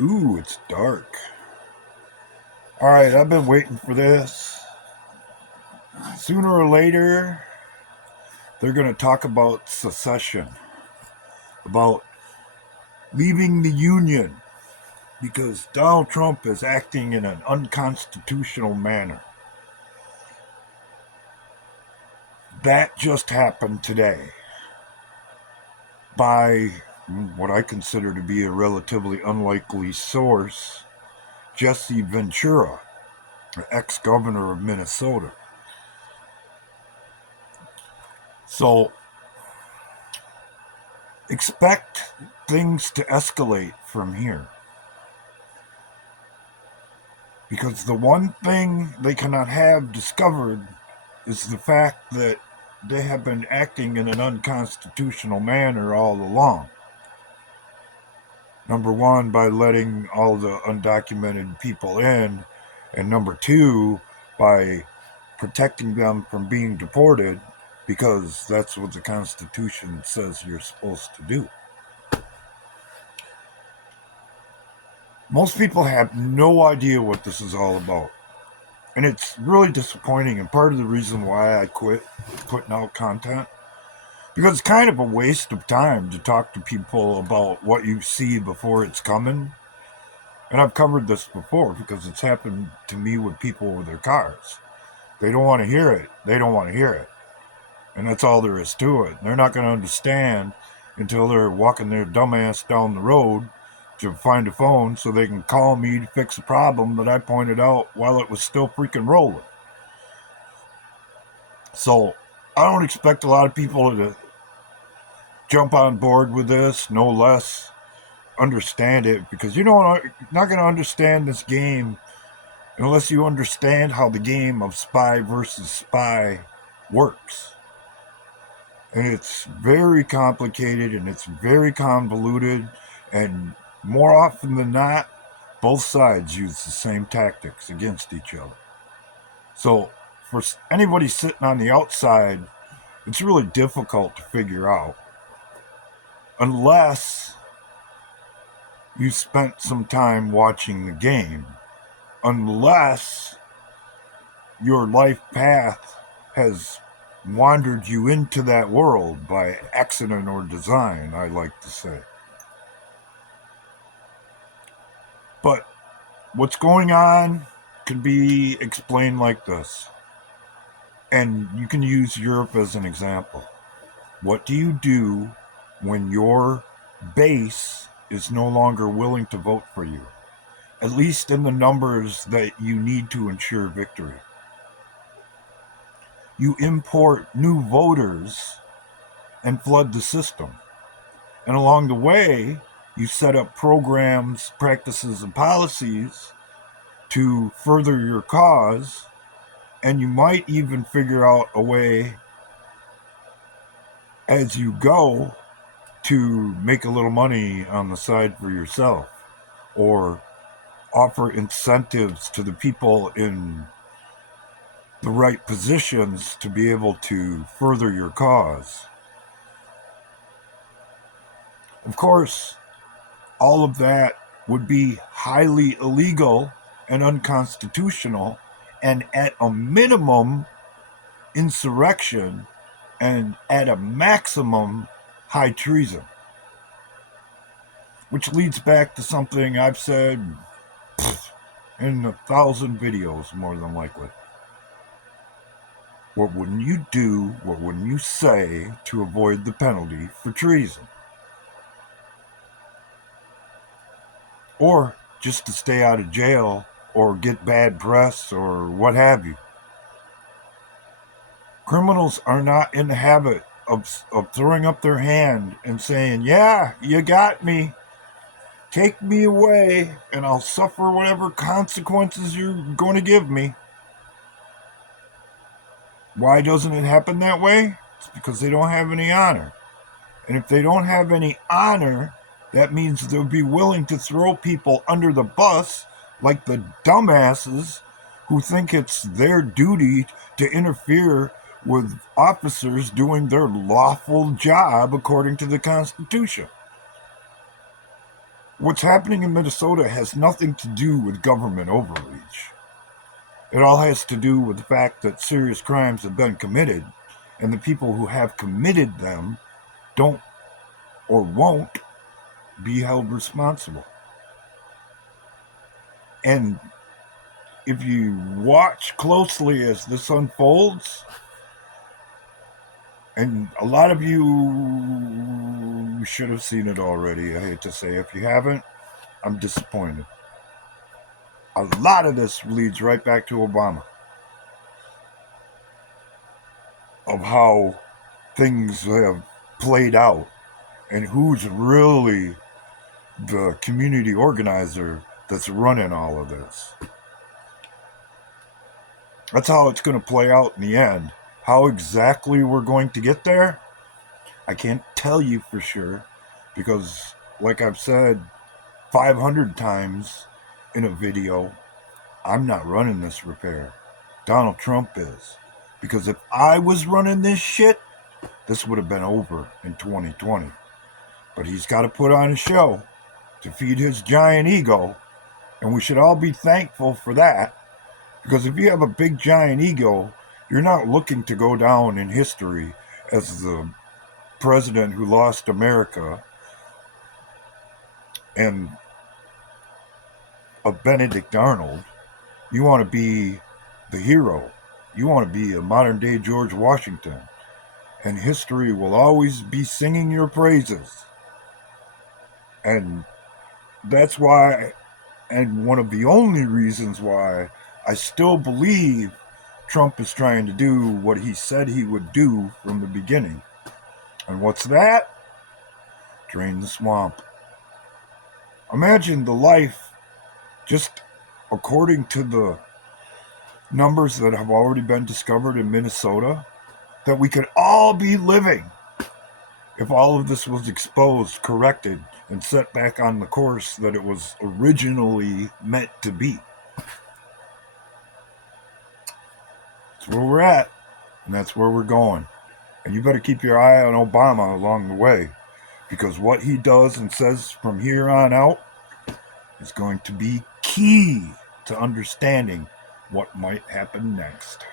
Ooh, it's dark. Alright, I've been waiting for this. Sooner or later, they're going to talk about secession, about leaving the Union, because Donald Trump is acting in an unconstitutional manner. That just happened today by what I consider to be a relatively unlikely source, Jesse Ventura, the ex-governor of Minnesota. So expect things to escalate from here. Because the one thing they cannot have discovered is the fact that they have been acting in an unconstitutional manner all along. Number one, by letting all the undocumented people in, and number two, by protecting them from being deported, because that's what the Constitution says you're supposed to do. Most people have no idea what this is all about. And it's really disappointing, and part of the reason why I quit putting out content, because it's kind of a waste of time to talk to people about what you see before it's coming. And I've covered this before because it's happened to me with people with their cars. They don't want to hear it. They don't want to hear it. And that's all there is to it. They're not going to understand until they're walking their dumbass down the road to find a phone so they can call me to fix a problem that I pointed out while it was still freaking rolling. So I don't expect a lot of people to jump on board with this, no less understand it, because you're not going to understand this game unless you understand how the game of spy versus spy works. And it's very complicated and it's very convoluted, and more often than not, both sides use the same tactics against each other. So for anybody sitting on the outside, it's really difficult to figure out unless you spent some time watching the game, unless your life path has wandered you into that world by accident or design, I like to say. But what's going on can be explained like this. And you can use Europe as an example. What do you do when your base is no longer willing to vote for you, at least in the numbers that you need to ensure victory? You import new voters and flood the system. And along the way, you set up programs, practices, and policies to further your cause, and you might even figure out a way as you go to make a little money on the side for yourself, or offer incentives to the people in the right positions to be able to further your cause. Of course, all of that would be highly illegal and unconstitutional, and at a minimum, insurrection, and at a maximum, high treason. Which leads back to something I've said in 1,000 videos, more than likely. What wouldn't you do, what wouldn't you say to avoid the penalty for treason? Or just to stay out of jail or get bad press or what have you. Criminals are not in the habit of throwing up their hand and saying, yeah, you got me. Take me away and I'll suffer whatever consequences you're going to give me. Why doesn't it happen that way? It's because they don't have any honor. And if they don't have any honor, that means they'll be willing to throw people under the bus like the dumbasses who think it's their duty to interfere with officers doing their lawful job according to the Constitution. What's happening in Minnesota has nothing to do with government overreach. It all has to do with the fact that serious crimes have been committed, and the people who have committed them don't or won't be held responsible. And if you watch closely as this unfolds, and a lot of you should have seen it already, I hate to say. If you haven't, I'm disappointed. A lot of this leads right back to Obama, of how things have played out and who's really the community organizer that's running all of this. That's how it's going to play out in the end. How exactly we're going to get there, I can't tell you for sure, because, like I've said 500 times in a video, I'm not running this repair. Donald Trump is. Because if I was running this shit, this would have been over in 2020. But he's got to put on a show to feed his giant ego, and we should all be thankful for that. Because if you have a big giant ego, you're not looking to go down in history as the president who lost America and a Benedict Arnold. You want to be the hero. You want to be a modern day George Washington. And history will always be singing your praises. And that's why, and one of the only reasons why, I still believe Trump is trying to do what he said he would do from the beginning. And what's that? Drain the swamp. Imagine the life, just according to the numbers that have already been discovered in Minnesota, that we could all be living if all of this was exposed, corrected, and set back on the course that it was originally meant to be. That's where we're at, and that's where we're going. And you better keep your eye on Obama along the way, because what he does and says from here on out is going to be key to understanding what might happen next.